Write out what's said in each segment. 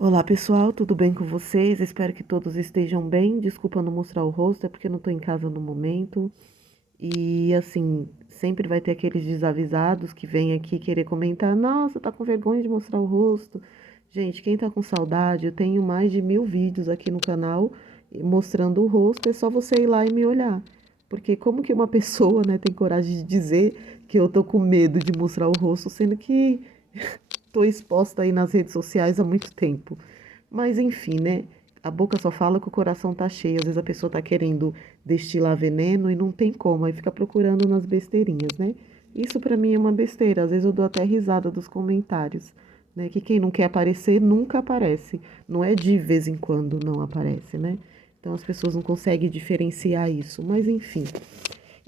Olá pessoal, tudo bem com vocês? Espero que todos estejam bem. Desculpa não mostrar o rosto, é porque eu não tô em casa no momento. E assim, sempre vai ter aqueles desavisados que vêm aqui querer comentar: Nossa, tá com vergonha de mostrar o rosto. Gente, quem tá com saudade, eu tenho mais de 1000 vídeos aqui no canal mostrando o rosto. É só você ir lá e me olhar. Porque como que uma pessoa, né, tem coragem de dizer que eu tô com medo de mostrar o rosto, sendo que tô exposta aí nas redes sociais há muito tempo. Mas enfim, né? A boca só fala que o coração tá cheio. Às vezes a pessoa tá querendo destilar veneno e não tem como, aí fica procurando nas besteirinhas, né? Isso pra mim é uma besteira. Às vezes eu dou até risada dos comentários, né? Que quem não quer aparecer nunca aparece. Não é de vez em quando não aparece, né? Então as pessoas não conseguem diferenciar isso. Mas enfim,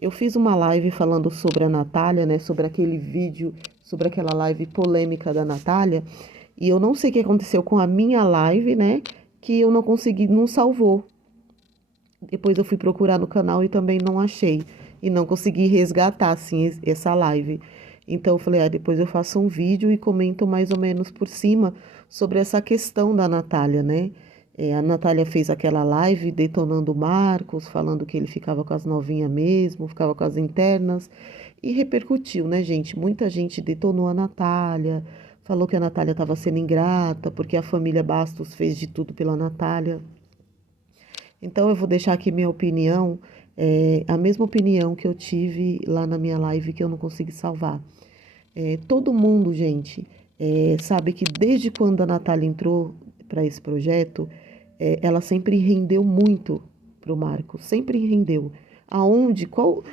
eu fiz uma live falando sobre a Natália, né? Sobre aquele vídeo, sobre aquela live polêmica da Natália. E eu não sei o que aconteceu com a minha live, né? Que eu não consegui, não salvou. Depois eu fui procurar no canal e também não achei. E não consegui resgatar, assim, essa live. Então eu falei, depois eu faço um vídeo e comento mais ou menos por cima sobre essa questão da Natália, né? A Natália fez aquela live detonando o Marcos, falando que ele ficava com as novinhas mesmo, ficava com as internas. E repercutiu, né, gente? Muita gente detonou a Natália, falou que a Natália estava sendo ingrata, porque a família Bastos fez de tudo pela Natália. Então eu vou deixar aqui minha opinião, a mesma opinião que eu tive lá na minha live que eu não consegui salvar. Todo mundo, gente, sabe que desde quando a Natália entrou para esse projeto, ela sempre rendeu muito para o Marco, sempre rendeu. Aonde, qual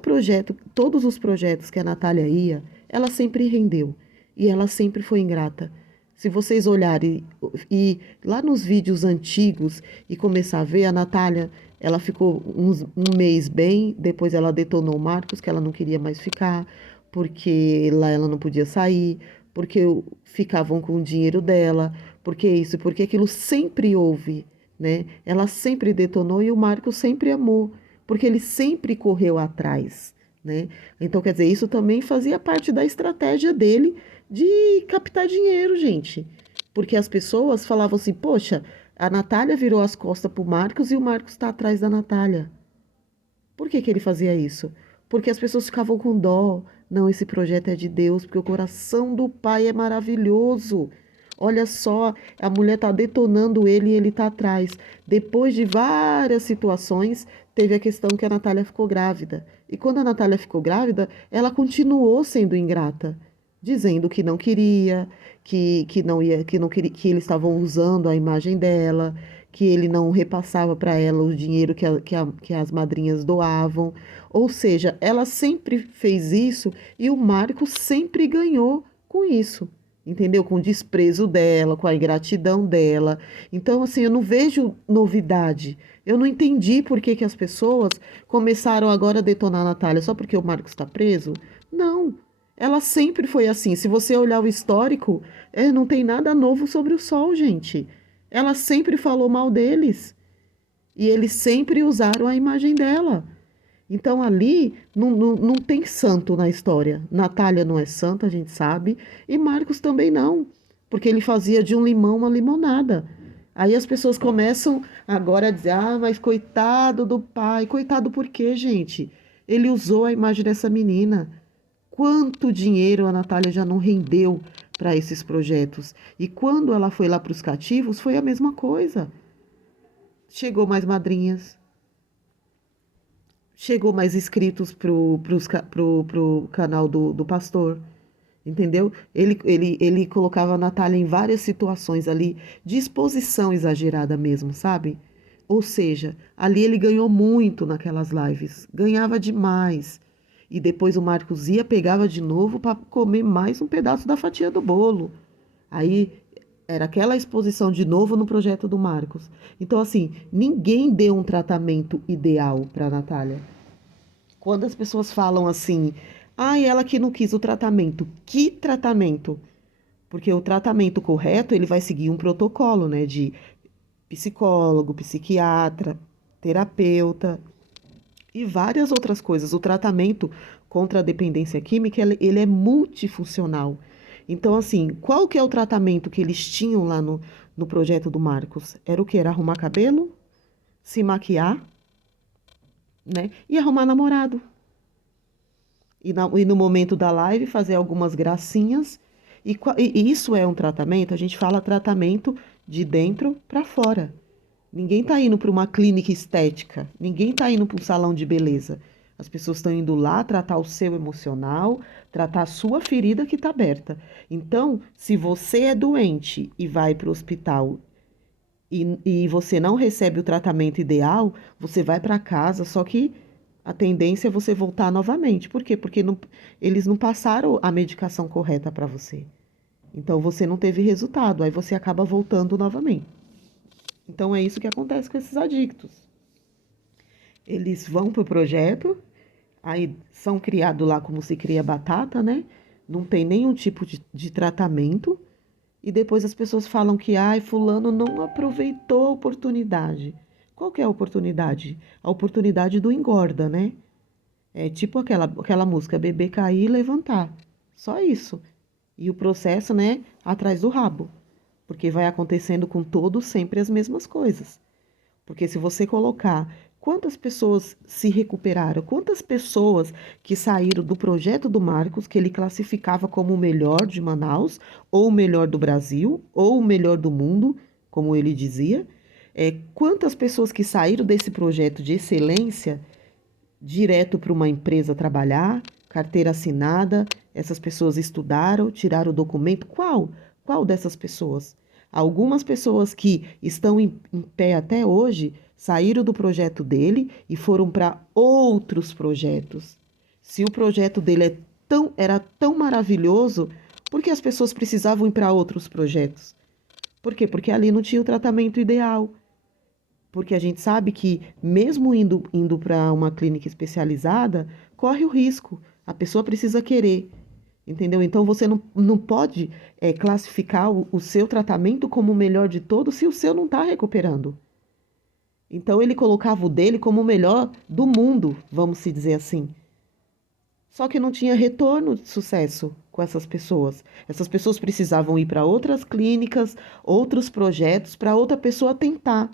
projeto, todos os projetos que a Natália ia, ela sempre rendeu. E ela sempre foi ingrata. Se vocês olharem e lá nos vídeos antigos e começar a ver, a Natália, ela ficou um mês bem, depois ela detonou o Marcos, que ela não queria mais ficar, porque lá ela não podia sair, porque ficavam com o dinheiro dela, porque isso, porque aquilo sempre houve, né? Ela sempre detonou e o Marcos sempre amou, porque ele sempre correu atrás, né? Então, quer dizer, isso também fazia parte da estratégia dele de captar dinheiro, gente. Porque as pessoas falavam assim: poxa, a Natália virou as costas pro Marcos e o Marcos está atrás da Natália. Por que que ele fazia isso? Porque as pessoas ficavam com dó. Não, esse projeto é de Deus, porque o coração do pai é maravilhoso. Olha só, a mulher tá detonando ele e ele tá atrás. Depois de várias situações, teve a questão que a Natália ficou grávida. E quando a Natália ficou grávida, ela continuou sendo ingrata, dizendo que não queria, que não ia, que não queria, que eles estavam usando a imagem dela, que ele não repassava para ela o dinheiro que as madrinhas doavam. Ou seja, ela sempre fez isso e o Marco sempre ganhou com isso. Entendeu? Com o desprezo dela, com a ingratidão dela. Então, assim, eu não vejo novidade. Eu não entendi por que as pessoas começaram agora a detonar a Natália só porque o Marcos está preso. Não. Ela sempre foi assim. Se você olhar o histórico, não tem nada novo sobre o sol, gente. Ela sempre falou mal deles. E eles sempre usaram a imagem dela. Então ali não tem santo na história. Natália não é santa, a gente sabe. E Marcos também não. Porque ele fazia de um limão uma limonada. Aí as pessoas começam agora a dizer: mas coitado do pai. Coitado por quê, gente? Ele usou a imagem dessa menina. Quanto dinheiro a Natália já não rendeu para esses projetos? E quando ela foi lá para os cativos, foi a mesma coisa. Chegou mais madrinhas, chegou mais inscritos pro canal do pastor, entendeu? Ele colocava a Natália em várias situações ali, de exposição exagerada mesmo, sabe? Ou seja, ali ele ganhou muito naquelas lives, ganhava demais. E depois o Marcos ia, pegava de novo para comer mais um pedaço da fatia do bolo. Aí era aquela exposição de novo no projeto do Marcos. Então, assim, ninguém deu um tratamento ideal para a Natália. Quando as pessoas falam assim, ela que não quis o tratamento. Que tratamento? Porque o tratamento correto, ele vai seguir um protocolo, né? De psicólogo, psiquiatra, terapeuta e várias outras coisas. O tratamento contra a dependência química, ele é multifuncional. Então, assim, qual que é o tratamento que eles tinham lá no projeto do Marcos? Era o quê? Era arrumar cabelo, se maquiar, né? E arrumar namorado. E no momento da live fazer algumas gracinhas. E isso é um tratamento, a gente fala tratamento de dentro para fora. Ninguém está indo para uma clínica estética, ninguém está indo para um salão de beleza. As pessoas estão indo lá tratar o seu emocional, tratar a sua ferida que está aberta. Então, se você é doente e vai para o hospital e você não recebe o tratamento ideal, você vai para casa, só que a tendência é você voltar novamente. Por quê? Porque eles não passaram a medicação correta para você. Então você não teve resultado, aí você acaba voltando novamente. Então é isso que acontece com esses adictos. Eles vão para o projeto, aí são criados lá como se cria batata, né? Não tem nenhum tipo de tratamento. E depois as pessoas falam que, ai, fulano não aproveitou a oportunidade. Qual que é a oportunidade? A oportunidade do engorda, né? É tipo aquela música, beber, cair e levantar. Só isso. E o processo, né, atrás do rabo. Porque vai acontecendo com todos sempre as mesmas coisas. Porque se você colocar quantas pessoas se recuperaram, quantas pessoas que saíram do projeto do Marcos, que ele classificava como o melhor de Manaus, ou o melhor do Brasil, ou o melhor do mundo, como ele dizia, quantas pessoas que saíram desse projeto de excelência direto para uma empresa trabalhar, carteira assinada, essas pessoas estudaram, tiraram o documento. Qual? Qual dessas pessoas? Algumas pessoas que estão em pé até hoje saíram do projeto dele e foram para outros projetos. Se o projeto dele era tão maravilhoso, por que as pessoas precisavam ir para outros projetos? Por quê? Porque ali não tinha o tratamento ideal. Porque a gente sabe que, mesmo indo para uma clínica especializada, corre o risco. A pessoa precisa querer. Entendeu? Então você não pode classificar o seu tratamento como o melhor de todos se o seu não está recuperando. Então ele colocava o dele como o melhor do mundo, vamos se dizer assim. Só que não tinha retorno de sucesso com essas pessoas. Essas pessoas precisavam ir para outras clínicas, outros projetos, para outra pessoa tentar.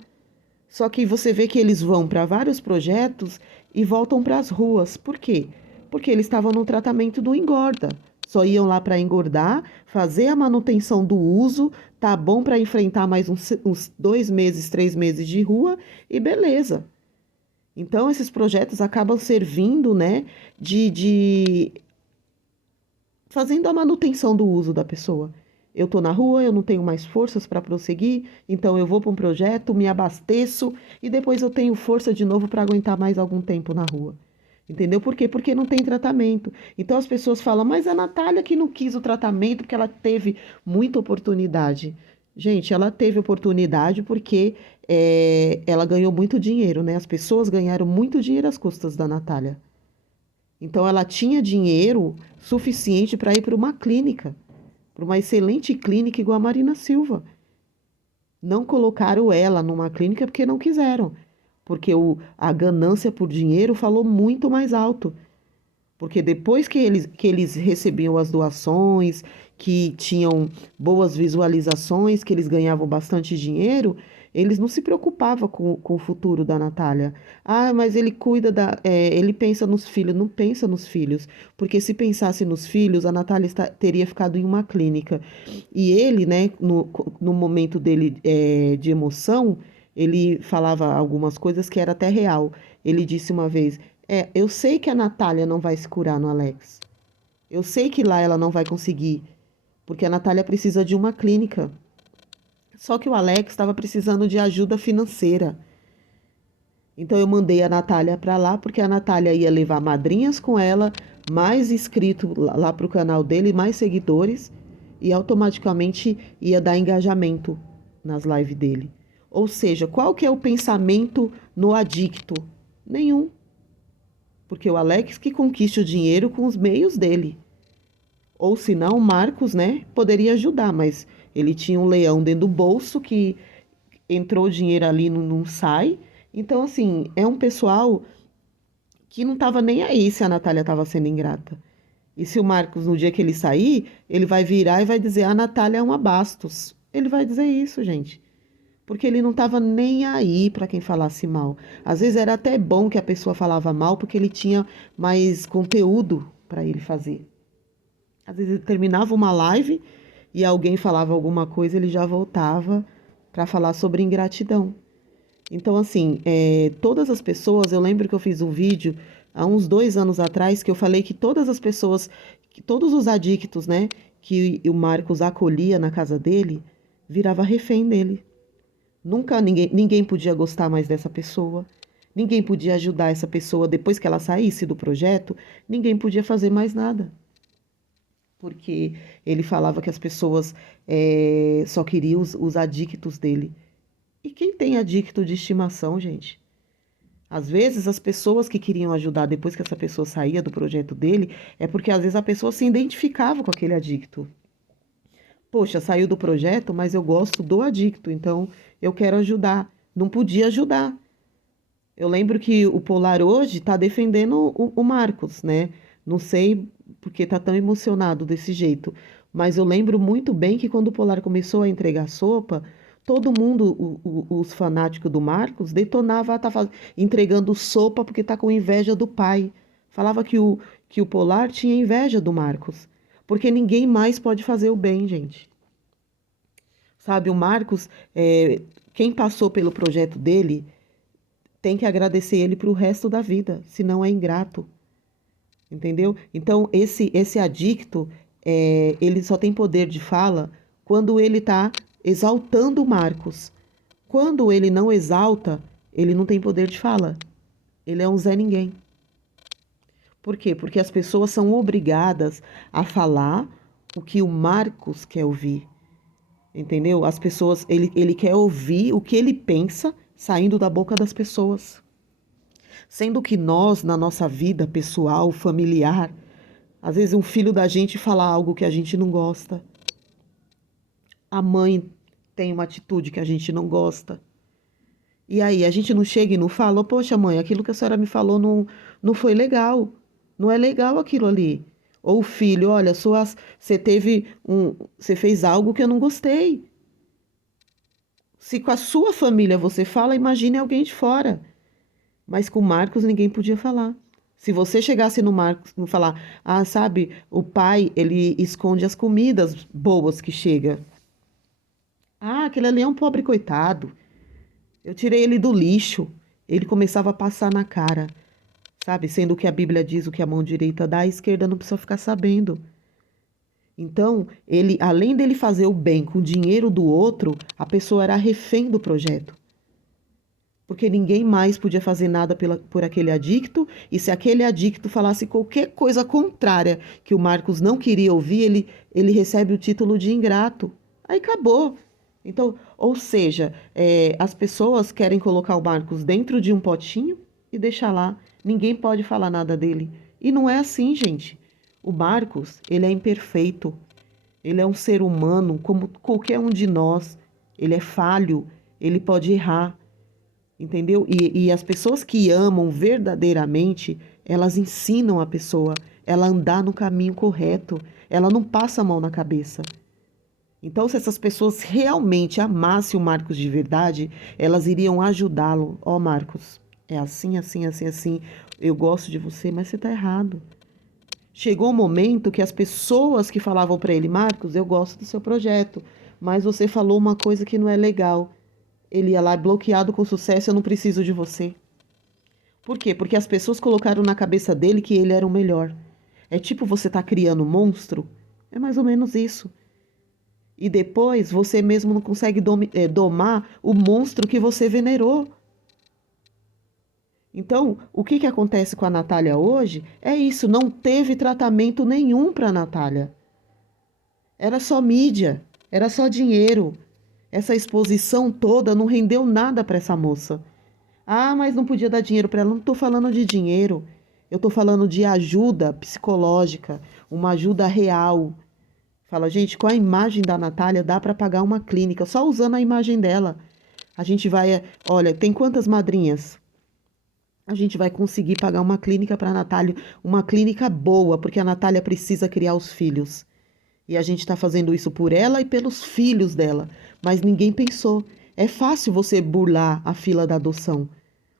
Só que você vê que eles vão para vários projetos e voltam para as ruas. Por quê? Porque eles estavam no tratamento do engorda. Só iam lá para engordar, fazer a manutenção do uso, tá bom para enfrentar mais uns 2 meses, 3 meses de rua e beleza. Então, esses projetos acabam servindo, né, de fazendo a manutenção do uso da pessoa. Eu estou na rua, eu não tenho mais forças para prosseguir, então eu vou para um projeto, me abasteço e depois eu tenho força de novo para aguentar mais algum tempo na rua. Entendeu? Por quê? Porque não tem tratamento. Então as pessoas falam, mas a Natália que não quis o tratamento porque ela teve muita oportunidade. Gente, ela teve oportunidade porque ela ganhou muito dinheiro, né? As pessoas ganharam muito dinheiro às custas da Natália. Então ela tinha dinheiro suficiente para ir para uma clínica, para uma excelente clínica igual a Marina Silva. Não colocaram ela numa clínica porque não quiseram, porque a ganância por dinheiro falou muito mais alto. Porque depois que eles recebiam as doações, que tinham boas visualizações, que eles ganhavam bastante dinheiro, eles não se preocupavam com o futuro da Natália. Ah, mas ele ele pensa nos filhos. Não pensa nos filhos, porque se pensasse nos filhos, a Natália teria ficado em uma clínica. E ele, né, no momento dele de emoção, ele falava algumas coisas que era até real. Ele disse uma vez: eu sei que a Natália não vai se curar no Alex. Eu sei que lá ela não vai conseguir, porque a Natália precisa de uma clínica. Só que o Alex estava precisando de ajuda financeira. Então eu mandei a Natália para lá, porque a Natália ia levar madrinhas com ela, mais inscrito lá para o canal dele, mais seguidores, e automaticamente ia dar engajamento nas lives dele. Ou seja, qual que é o pensamento no adicto? Nenhum. Porque o Alex que conquiste o dinheiro com os meios dele. Ou se não, o Marcos, né, poderia ajudar, mas ele tinha um leão dentro do bolso que entrou dinheiro ali, não sai. Então, assim, é um pessoal que não estava nem aí se a Natália estava sendo ingrata. E se o Marcos, no dia que ele sair, ele vai virar e vai dizer: a Natália é uma Bastos. Ele vai dizer isso, gente. Porque ele não estava nem aí para quem falasse mal. Às vezes era até bom que a pessoa falava mal, porque ele tinha mais conteúdo para ele fazer. Às vezes ele terminava uma live e alguém falava alguma coisa, ele já voltava para falar sobre ingratidão. Então, assim, todas as pessoas, eu lembro que eu fiz um vídeo há uns 2 anos atrás que eu falei que todas as pessoas, que todos os adictos, né, que o Marcos acolhia na casa dele, virava refém dele. Nunca ninguém podia gostar mais dessa pessoa, ninguém podia ajudar essa pessoa depois que ela saísse do projeto, ninguém podia fazer mais nada. Porque ele falava que as pessoas só queriam os adictos dele. E quem tem adicto de estimação, gente? Às vezes as pessoas que queriam ajudar depois que essa pessoa saía do projeto dele, é porque às vezes a pessoa se identificava com aquele adicto. Poxa, saiu do projeto, mas eu gosto do adicto, então eu quero ajudar. Não podia ajudar. Eu lembro que o Polar hoje está defendendo o Marcos, né? Não sei porque está tão emocionado desse jeito, mas eu lembro muito bem que quando o Polar começou a entregar sopa, todo mundo, os fanáticos do Marcos, detonava, tá entregando sopa porque tá com inveja do pai. Falava que o Polar tinha inveja do Marcos, porque ninguém mais pode fazer o bem, gente. Sabe, o Marcos, quem passou pelo projeto dele tem que agradecer ele para o resto da vida, senão é ingrato, entendeu? Então, esse adicto, ele só tem poder de fala quando ele está exaltando o Marcos. Quando ele não exalta, ele não tem poder de fala. Ele é um Zé Ninguém. Por quê? Porque as pessoas são obrigadas a falar o que o Marcos quer ouvir, entendeu? As pessoas, ele quer ouvir o que ele pensa saindo da boca das pessoas. Sendo que nós, na nossa vida pessoal, familiar, às vezes um filho da gente fala algo que a gente não gosta. A mãe tem uma atitude que a gente não gosta. E aí, a gente não chega e não fala: poxa, mãe, aquilo que a senhora me falou não foi legal. Não é legal aquilo ali. Ou o filho: olha, você fez algo que eu não gostei. Se com a sua família você fala, imagine alguém de fora. Mas com o Marcos ninguém podia falar. Se você chegasse no Marcos e falar: ah, sabe, o pai, ele esconde as comidas boas que chega. Ah, aquele ali é um pobre coitado. Eu tirei ele do lixo. Ele começava a passar na cara, sabe? Sendo que a Bíblia diz: o que a mão direita dá, a esquerda não precisa ficar sabendo. Então, ele, além dele fazer o bem com o dinheiro do outro, a pessoa era refém do projeto. Porque ninguém mais podia fazer nada por aquele adicto, e se aquele adicto falasse qualquer coisa contrária que o Marcos não queria ouvir, ele recebe o título de ingrato. Aí acabou. Então, ou seja, as pessoas querem colocar o Marcos dentro de um potinho e deixar lá. Ninguém pode falar nada dele. E não é assim, gente. O Marcos, ele é imperfeito. Ele é um ser humano como qualquer um de nós. Ele é falho. Ele pode errar. Entendeu? E as pessoas que amam verdadeiramente, elas ensinam a pessoa ela andar no caminho correto. Ela não passa a mão na cabeça. Então, se essas pessoas realmente amassem o Marcos de verdade, elas iriam ajudá-lo. Ó, Marcos, é assim, assim, assim, assim. Eu gosto de você, mas você está errado. Chegou um momento que as pessoas que falavam para ele: Marcos, eu gosto do seu projeto, mas você falou uma coisa que não é legal. Ele ia lá bloqueado com sucesso: eu não preciso de você. Por quê? Porque as pessoas colocaram na cabeça dele que ele era o melhor. É tipo você tá criando um monstro? É mais ou menos isso. E depois você mesmo não consegue domar o monstro que você venerou. Então, o que acontece com a Natália hoje é isso: não teve tratamento nenhum para a Natália. Era só mídia, era só dinheiro. Essa exposição toda não rendeu nada para essa moça. Ah, mas não podia dar dinheiro para ela. Não estou falando de dinheiro. Eu estou falando de ajuda psicológica, uma ajuda real. Fala: gente, com a imagem da Natália dá para pagar uma clínica, só usando a imagem dela. A gente vai, olha, tem quantas madrinhas? a gente vai conseguir pagar uma clínica para a Natália, uma clínica boa, porque a Natália precisa criar os filhos. E a gente está fazendo isso por ela e pelos filhos dela. Mas ninguém pensou. É fácil você burlar a fila da adoção.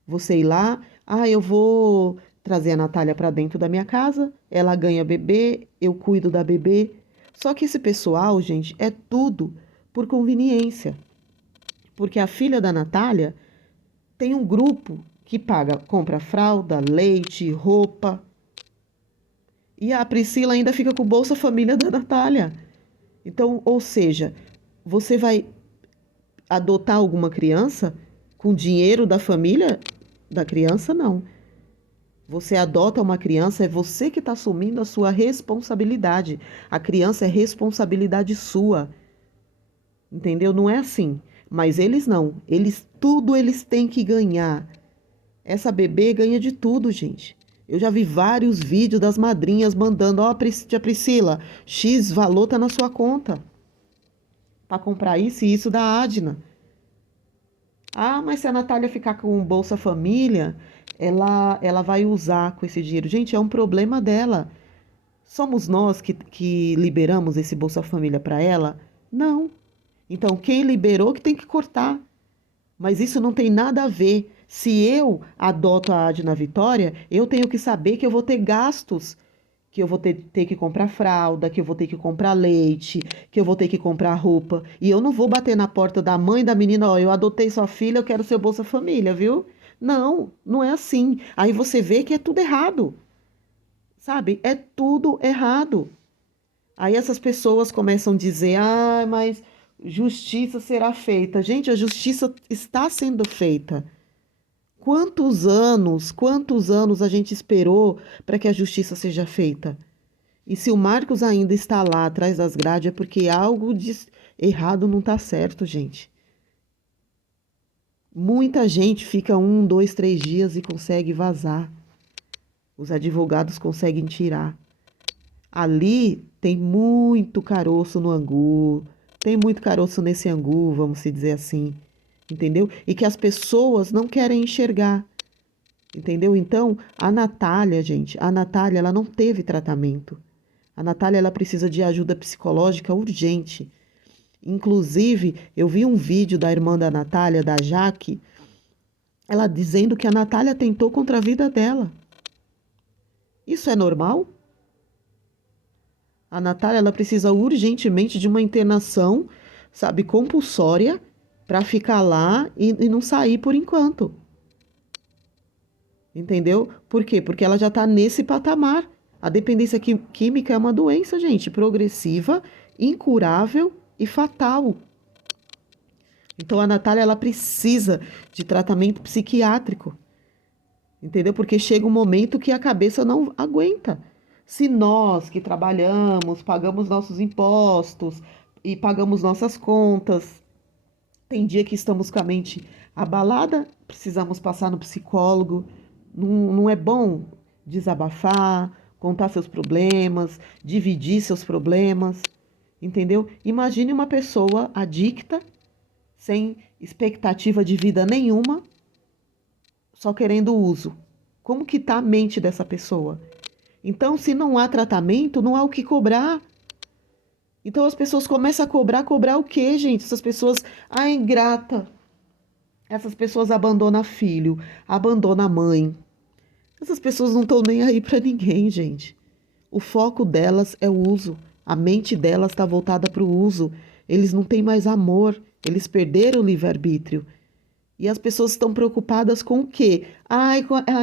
Você ir lá, eu vou trazer a Natália para dentro da minha casa, ela ganha bebê, eu cuido da bebê. Só que esse pessoal, gente, é tudo por conveniência. Porque a filha da Natália tem um grupo que paga, compra fralda, leite, roupa. E a Priscila ainda fica com o Bolsa Família da Natália. Então, ou seja, você vai adotar alguma criança com dinheiro da família da criança? Não. Você adota uma criança, é você que está assumindo a sua responsabilidade. A criança é responsabilidade sua, entendeu? Não é assim. Mas eles não. Tudo eles têm que ganhar. Essa bebê ganha de tudo, gente. Eu já vi vários vídeos das madrinhas mandando, tia Priscila, X valor tá na sua conta para comprar isso e isso da Adna. Mas se a Natália ficar com o Bolsa Família, ela vai usar com esse dinheiro. Gente, é um problema dela. Somos nós que liberamos esse Bolsa Família para ela? Não. Então, quem liberou que tem que cortar. Mas isso não tem nada a ver. Se eu adoto a Adna Vitória, eu tenho que saber que eu vou ter gastos, que eu vou ter que comprar fralda, que eu vou ter que comprar leite, que eu vou ter que comprar roupa. E eu não vou bater na porta da mãe da menina, eu adotei sua filha, eu quero seu Bolsa Família, viu? Não, não é assim. Aí você vê que é tudo errado, sabe? É tudo errado. Aí essas pessoas começam a dizer, mas justiça será feita. Gente, a justiça está sendo feita. Quantos anos a gente esperou para que a justiça seja feita? E se o Marcos ainda está lá atrás das grades, é porque algo de errado não está certo, gente. Muita gente fica 1, 2, 3 dias e consegue vazar. Os advogados conseguem tirar. Ali tem muito caroço no angu, tem muito caroço nesse angu, vamos se dizer assim, entendeu? E que as pessoas não querem enxergar, entendeu? Então, a Natália, gente, a Natália, ela não teve tratamento. A Natália, ela precisa de ajuda psicológica urgente. Inclusive, eu vi um vídeo da irmã da Natália, da Jaque, ela dizendo que a Natália tentou contra a vida dela. Isso é normal? A Natália, ela precisa urgentemente de uma internação, sabe, compulsória, para ficar lá e não sair por enquanto. Entendeu? Por quê? Porque ela já está nesse patamar. A dependência química é uma doença, gente, progressiva, incurável e fatal. Então a Natália, ela precisa de tratamento psiquiátrico. Entendeu? Porque chega um momento que a cabeça não aguenta. Se nós que trabalhamos, pagamos nossos impostos e pagamos nossas contas, tem dia que estamos com a mente abalada, precisamos passar no psicólogo. Não é bom desabafar, contar seus problemas, dividir seus problemas, entendeu? Imagine uma pessoa adicta, sem expectativa de vida nenhuma, só querendo uso. Como que está a mente dessa pessoa? Então, se não há tratamento, não há o que cobrar. Então as pessoas começam a cobrar o quê, gente? Essas pessoas, ingrata. Essas pessoas abandonam filho, abandonam a mãe. Essas pessoas não estão nem aí para ninguém, gente. O foco delas é o uso. A mente delas está voltada para o uso. Eles não têm mais amor. Eles perderam o livre-arbítrio. E as pessoas estão preocupadas com o quê?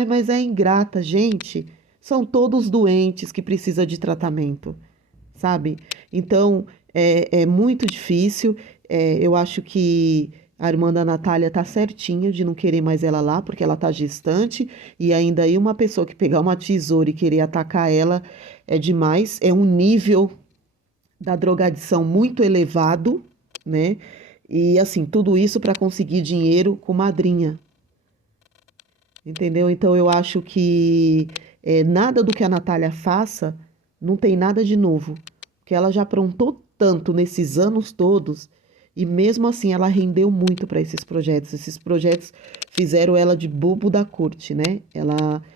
Mas é ingrata, gente. São todos doentes que precisam de tratamento, sabe? Então, é muito difícil. Eu acho que a irmã da Natália tá certinha de não querer mais ela lá, porque ela tá gestante, e ainda aí uma pessoa que pegar uma tesoura e querer atacar ela é demais. É um nível da drogadição muito elevado, né? E assim, tudo isso para conseguir dinheiro com madrinha, entendeu? Então eu acho que nada do que a Natália faça não tem nada de novo, porque ela já aprontou tanto nesses anos todos E mesmo assim ela rendeu muito para esses projetos. Esses projetos fizeram ela de bobo da corte, né?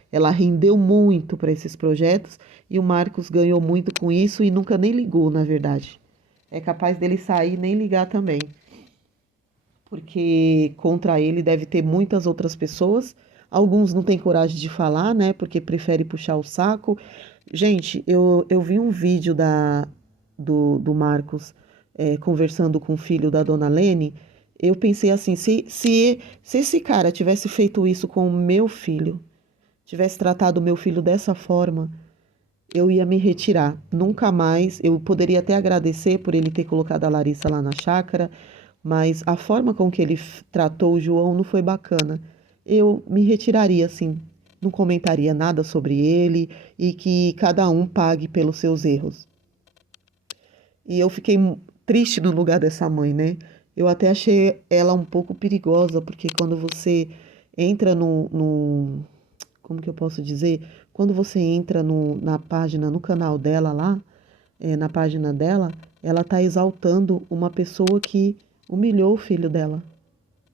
Ela rendeu muito para esses projetos e o Marcos ganhou muito com isso e nunca nem ligou, na verdade. É capaz dele sair e nem ligar também, porque contra ele deve ter muitas outras pessoas. Alguns não têm coragem de falar, né? Porque prefere puxar o saco. Gente, eu vi um vídeo do Marcos conversando com o filho da dona Lene. Eu pensei assim, se esse cara tivesse feito isso com o meu filho, tivesse tratado o meu filho dessa forma, eu ia me retirar. Nunca mais. Eu poderia até agradecer por ele ter colocado a Larissa lá na chácara, mas a forma com que ele tratou o João não foi bacana. Eu me retiraria, assim, não comentaria nada sobre ele e que cada um pague pelos seus erros. E eu fiquei triste no lugar dessa mãe, né? Eu até achei ela um pouco perigosa, porque quando você entra como que eu posso dizer? Quando você entra na página, no canal dela lá, na página dela, ela está exaltando uma pessoa que humilhou o filho dela.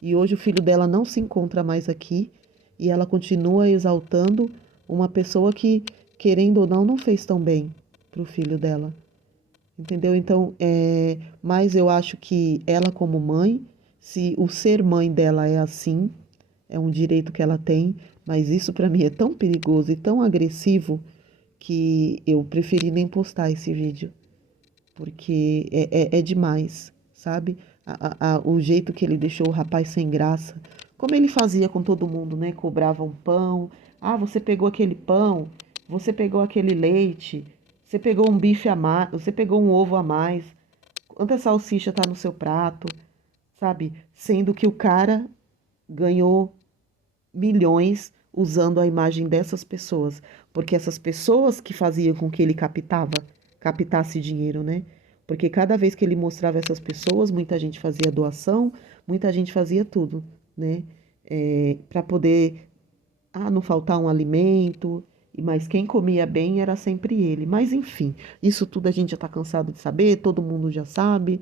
E hoje o filho dela não se encontra mais aqui e ela continua exaltando uma pessoa que, querendo ou não, não fez tão bem para o filho dela. Entendeu? Então, mas eu acho que ela, como mãe, se o ser mãe dela é assim, é um direito que ela tem, mas isso para mim é tão perigoso e tão agressivo que eu preferi nem postar esse vídeo, porque é demais, sabe? O jeito que ele deixou o rapaz sem graça, como ele fazia com todo mundo, né? Cobrava um pão. Ah, você pegou aquele pão, você pegou aquele leite, você pegou um bife a mais, você pegou um ovo a mais. Quanta salsicha tá no seu prato, sabe? Sendo que o cara ganhou milhões usando a imagem dessas pessoas, porque essas pessoas que faziam com que ele captasse dinheiro, né? Porque cada vez que ele mostrava essas pessoas, muita gente fazia doação, muita gente fazia tudo, né? Para poder, não faltar um alimento, mas quem comia bem era sempre ele. Mas enfim, isso tudo a gente já está cansado de saber, todo mundo já sabe.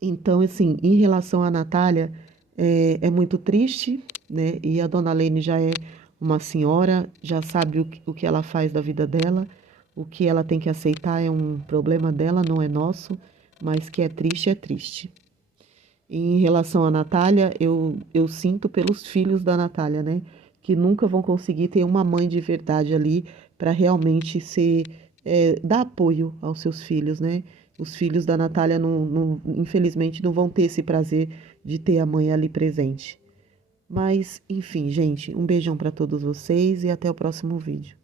Então, assim, em relação à Natália, é muito triste, né? E a dona Lene já é uma senhora, já sabe o que ela faz da vida dela. O que ela tem que aceitar é um problema dela, não é nosso, mas que é triste, é triste. E em relação à Natália, eu sinto pelos filhos da Natália, né? Que nunca vão conseguir ter uma mãe de verdade ali para realmente dar apoio aos seus filhos, né? Os filhos da Natália, infelizmente, não vão ter esse prazer de ter a mãe ali presente. Mas, enfim, gente, um beijão para todos vocês e até o próximo vídeo.